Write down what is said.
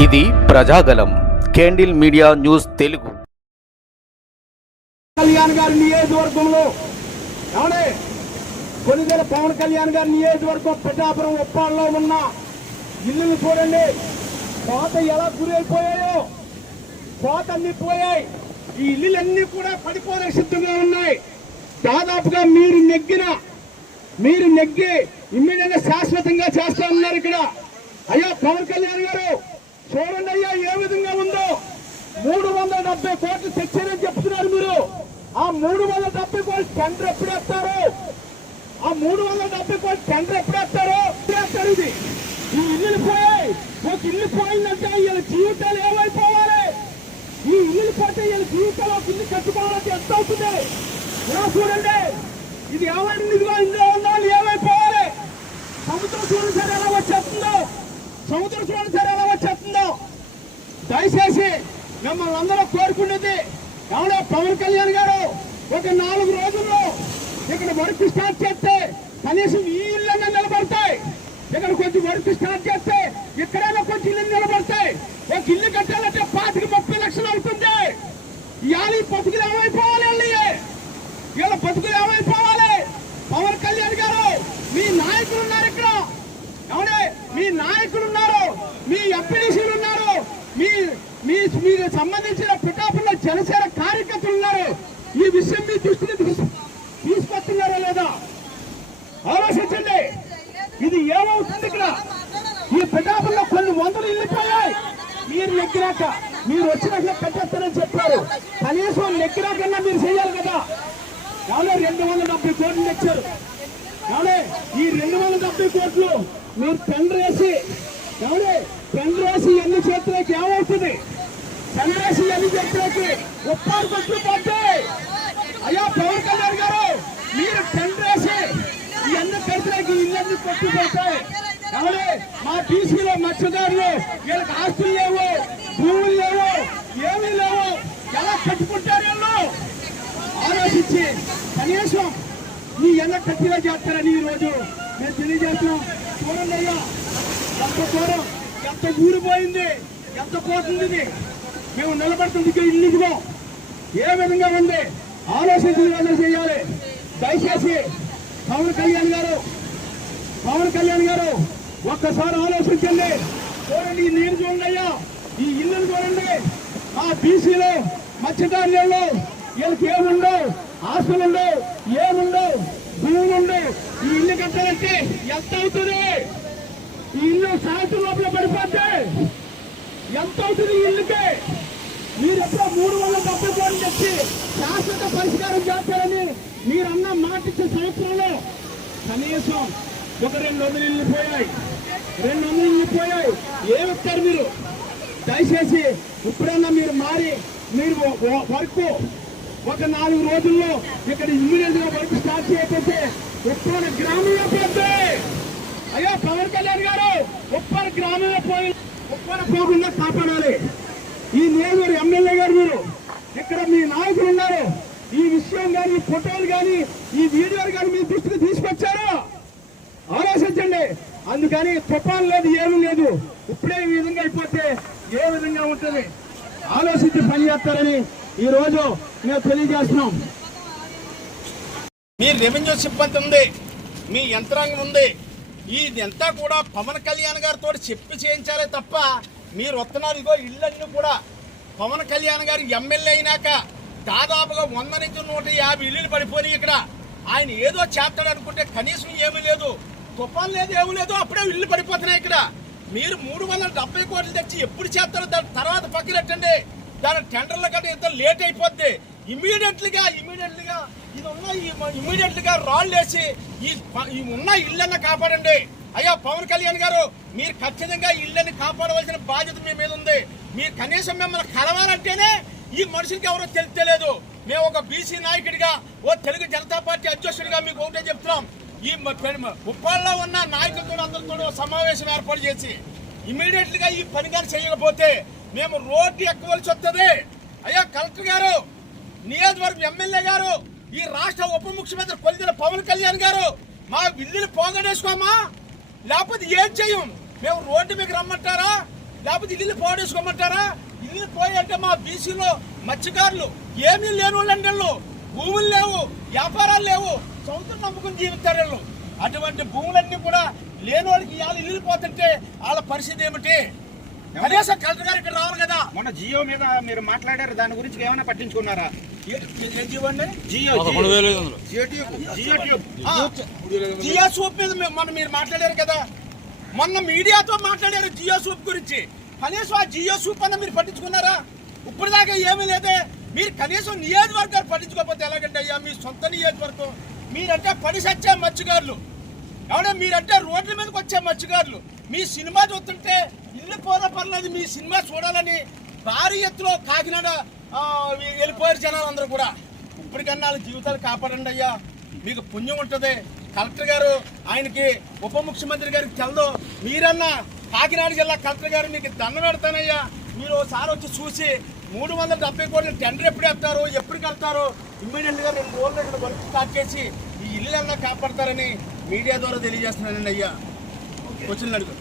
ఇది Prajagalam candle media news Telugu. Kalyan గారి నియోజకవర్గంలో కొన్నిదేళ్ళ పవన్ కళ్యాణ్ గారి నియోజకవర్గం పిఠాపురం ఉప్పాడలో ఉన్న ఇల్లులు చూడండి, కోత ఎలా గురైపోయాయో. కోత అన్ని పోయాయి, ఈ ఇల్లులన్నీ కూడా పడిపోయే సిద్ధంగా ఉన్నాయి. దాదాపుగా మీరు నెగ్గి ఇమ్మీడియట్ గా శాశ్వతంగా చేస్తా ఉన్నారు. ఇక్కడ అయ్యా పవన్ కళ్యాణ్ గారు చూడండి అయ్యా ఏ విధంగా ఉందో. 370 కోట్లు తెచ్చారని చెప్తున్నారు మీరు. ఆ 370 కోట్లు టెండర్ ఎప్పుడు వేస్తారు? ఆ 370 కోట్లు టెండర్ ఎప్పుడు వేస్తారు? ఇది ఈ ఇల్లులు పోయాయి. ఒక ఇల్లు పోయిందంటే వీళ్ళ జీవితాలు ఏమైపోవాలి? ఈ ఇల్లులు పోతే వీళ్ళ జీవితాలు ఒక ఇల్లు కట్టుకోవాలంటే ఎంత అవుతుంది? ఇలా చూడండి, ఇది ఏమైంది? ఇదిగో ఇందులో ఉన్న వాళ్ళు ఏమైపోవాలి? సముద్రం చూడండి సరే ఎలా వచ్చేస్తుందో. దయచేసి మిమ్మల్ని అందరూ కోరుకునేది ఎవరో పవన్ కళ్యాణ్ గారు ఒక 4 రోజుల్లో ఇక్కడ వర్క్ స్టార్ట్ చేస్తే కనీసం ఈ ఇళ్ళన్నా నిలబడతాయి. ఇక్కడ కొంచెం వర్క్ స్టార్ట్ చేస్తే ఎక్కడైనా కొంచెం ఇల్లు నిలబడతాయి. ఒక ఇల్లు కట్టాలంటే 25-30 లక్షలు అవుతుంది. ఇవాళ ఈ బతుకులు ఏమైపోవాలి? వీళ్ళ బతుకులు ఏమైపోవాలి? పవన్ కళ్యాణ్ గారు మీ నాయకులు ఉన్నారు, ఇక్కడ ఎవరే మీ నాయకులు ఉన్నారు, మీ ఎంపీడీసీలు ఉన్నారు, మీకు సంబంధించిన పిఠాపురంలో జనసేన కార్యకర్తలు ఉన్నారు. ఈ విషయం మీ దృష్టిని తీసుకొస్తున్నారా లేదా ఆలోచించండి. ఇది ఏమవుతుంది? ఇక్కడ ఈ పిఠాపురంలో కొన్ని 100 ఇల్లు పోయాయి. మీరు నెగ్గినాక మీరు వచ్చినాక కట్టేస్తారని చెప్పారు. కనీసం నెగ్గినాకన్నా మీరు చేయాలి కదా. ఎవరో 270 కోట్లు తెచ్చారు. ఎవరే ఈ 270 కోట్లు మీరు టెండర్ వేసి ఎన్ని చేతులకి ఏమవుతుంది? టెండర్ వేసి ఎన్ని చేతులకి ఉప్పాడు కొట్లు పోతాయి. అయ్యా పవన్ కళ్యాణ్ గారు మీరు టెండర్ వేసి ఇవన్నీ చేతులకి ఇల్లన్నీ కొట్టుపోతాయి. ఎవరే మా బీసీలో మత్స్యదారులు వీళ్ళకి ఆస్తులు లేవు, భూములు లేవు, ఏమీ లేవు. ఎలా కట్టుకుంటారు వీళ్ళు? ఆలోచించి కనీసం ఈ ఎన్న కట్టిగా చేస్తారని ఈ రోజు మేము తెలియజేస్తున్నాం. చూడండి అయ్యా ఎంత దూరం, ఎంత ఊరిపోయింది, ఎంత పోతుంది. మేము నిలబడుతుంది ఇల్లు ఇదిగో ఏ విధంగా ఉంది ఆలోచించిన విధంగా చేయాలి. దయచేసి పవన్ కళ్యాణ్ గారు ఒక్కసారి ఆలోచించండి. చూడండి ఈ నీరు చూడండి అయ్యా, ఈ ఇల్లును చూడండి. ఆ బీసీలో మత్స్యకారులలో వీళ్ళకి ఏముండవు, ఆస్తులుండవు, ఏముండవు, భూములుండవు. ఈ ఇల్లు కట్టాలంటే ఎంత అవుతుంది? ఈ ఇల్లు సాయంత్రం లోపల పడిపోతే ఎంత అవుతుంది ఈ ఇల్లుకి? మీరు ఎప్పుడో 370 కోట్లు తెచ్చి శాశ్వత పరిష్కారం చేస్తారని మీరన్న మాట ఇచ్చిన సంవత్సరంలో కనీసం ఒక 200 ఇల్లు పోయాయి, 200 ఇల్లు పోయాయి. ఏమిస్తారు మీరు? దయచేసి ఇప్పుడన్నా మీరు మారి మీరు వర్క్ ఒక 4 రోజుల్లో ఇక్కడ ఇమ్మీడియట్ గా వర్క్ స్టార్ట్ చేయకపోతే ఉప్పాడ గ్రామంలో పోతాయి. అయ్యా పవన్ కళ్యాణ్ గారు ఉప్పాడ గ్రామంలో ఉప్పాడ పోకుండా కాపాడాలి. ఈ నియోజకవర్గ ఎమ్మెల్యే గారు మీరు ఇక్కడ మీ నాయకులు ఉన్నారు. ఈ విషయం కానీ, ఈ ఫోటోలు కానీ, ఈ వీడియోలు కానీ మీ దృష్టికి తీసుకొచ్చారు. ఆలోచించండి. అందుకని తుఫాన్ లేదు, ఏమీ లేదు. ఇప్పుడే ఈ విధంగా అయిపోతే ఏ విధంగా ఉంటుంది ఆలోచించి పనిచేస్తారని ఈ రోజు మేము తెలియజేస్తున్నాం. మీ రెవెన్యూ సిబ్బంది ఉంది, మీ యంత్రాంగం ఉంది. ఇదంతా కూడా పవన్ కళ్యాణ్ గారితో చెప్పి చేయించాలే తప్ప మీరు వస్తున్నారు. ఇగో ఇళ్ళన్నీ కూడా పవన్ కళ్యాణ్ గారు ఎమ్మెల్యే అయినాక దాదాపుగా 100 నుంచి 150 ఇల్లులు పడిపోయి ఇక్కడ ఆయన ఏదో చేస్తాడు అనుకుంటే కనీసం ఏమీ లేదు, తుఫాన్ లేదు, ఏమీ లేదు. అప్పుడే ఇల్లు పడిపోతున్నాయి. ఇక్కడ మీరు 370 కోట్లు తెచ్చి ఎప్పుడు చేస్తారో దాని తర్వాత పక్కనెట్టండి. దాని టెండర్ల కంటే ఎంత లేట్ అయిపోద్ది. ఇమీడియట్లీగా రాళ్ళు వేసి ఈ ఉన్న ఇళ్ళన్న కాపాడండి. అయ్యా పవన్ కళ్యాణ్ గారు మీరు ఖచ్చితంగా ఇళ్ళని కాపాడవలసిన బాధ్యత మీ మీద ఉంది. మీరు కనీసం మిమ్మల్ని కలవాలంటేనే ఈ మనుషులకి ఎవరో తెలియలేదు. మేము ఒక బీసీ నాయకుడిగా, ఓ తెలుగు జనతా పార్టీ అధ్యక్షుడిగా మీకు ఒకటే చెప్తున్నాం. ఈ ఉప్పాళ్ళలో ఉన్న నాయకులతో అందరితో సమావేశం ఏర్పాటు చేసి ఇమీడియట్లీగా ఈ పని కానీ చేయకపోతే మేము రోడ్డు ఎక్కవలసి వస్తుంది. అయ్యా కలెక్టర్ గారు, నియోజకవర్గం ఎమ్మెల్యే గారు, ఈ రాష్ట్ర ఉప ముఖ్యమంత్రి కొల్లిన పవన్ కళ్యాణ్ గారు మా ఇల్లుని పోగొట్టేసుకోమా, లేకపోతే ఏం చెయ్యం? మేము రోడ్డు మీకు రమ్మంటారా? లేకపోతే ఇల్లు పోడేసుకోమంటారా? ఇల్లు పోయంటే మా బీసీలో మత్స్యకారులు ఏమీ లేని వాళ్ళండి, వాళ్ళు భూములు లేవు, వ్యాపారాలు లేవు, సొంతం నమ్ముకుని జీవిస్తారు వాళ్ళు. అటువంటి భూములన్నీ కూడా లేని వాళ్ళకి ఇవాళ ఇల్లు పోతుంటే వాళ్ళ పరిస్థితి ఏమిటి? కనీసం కలెక్టర్ గారు ఇక్కడ రావాలి కదా. మొన్న జియో మీద మీరు మాట్లాడారు, దాని గురించి ఏమైనా పట్టించుకున్నారా? జియో సూప్ మీద మొన్న మీరు మాట్లాడారు కదా, మొన్న మీడియాతో మాట్లాడారు జియో సూప్ గురించి. కనీసం ఆ జియో సూప్ అన్న మీరు పట్టించుకున్నారా? ఇప్పుడు దాకా ఏమీ లేదే. మీరు కనీసం నియోజకవర్గాలు పట్టించుకోకపోతే ఎలాగంటే అయ్యా, మీ సొంత నియోజకవర్గం మీరంటే పడి సచ్చే మత్స్యకారులు, ఎవడే మీరంటే రోడ్ల మీదకి వచ్చే మత్స్యకారులు. మీ సినిమా చూస్తుంటే ఇల్లు పోరా పర్లేదు, మీ సినిమా చూడాలని భారీ ఎత్తులో కాకినాడ వెళ్ళిపోయారు జనాలు అందరూ కూడా. ఇప్పటికన్నా వాళ్ళ జీవితాలు కాపాడండి అయ్యా, మీకు పుణ్యం ఉంటుంది. కలెక్టర్ గారు ఆయనకి ఉప ముఖ్యమంత్రి గారికి తెలదు, మీరన్నా కాకినాడ జిల్లా కలెక్టర్ గారు మీకు దండం పెడతానయ్యా. మీరు ఒకసారి వచ్చి చూసి 370 కోట్ల టెండర్ ఎప్పుడు వేస్తారు, ఎప్పటికి వెళ్తారో ఇమ్మీడియట్గా 2 రోజులు ఇక్కడ వర్క్ స్టార్ట్ చేసి ఈ ఇల్లు అన్నా కాపాడతారని మీడియా ద్వారా తెలియజేస్తున్నానండి అయ్యా. క్వశ్చన్లు అడుగు.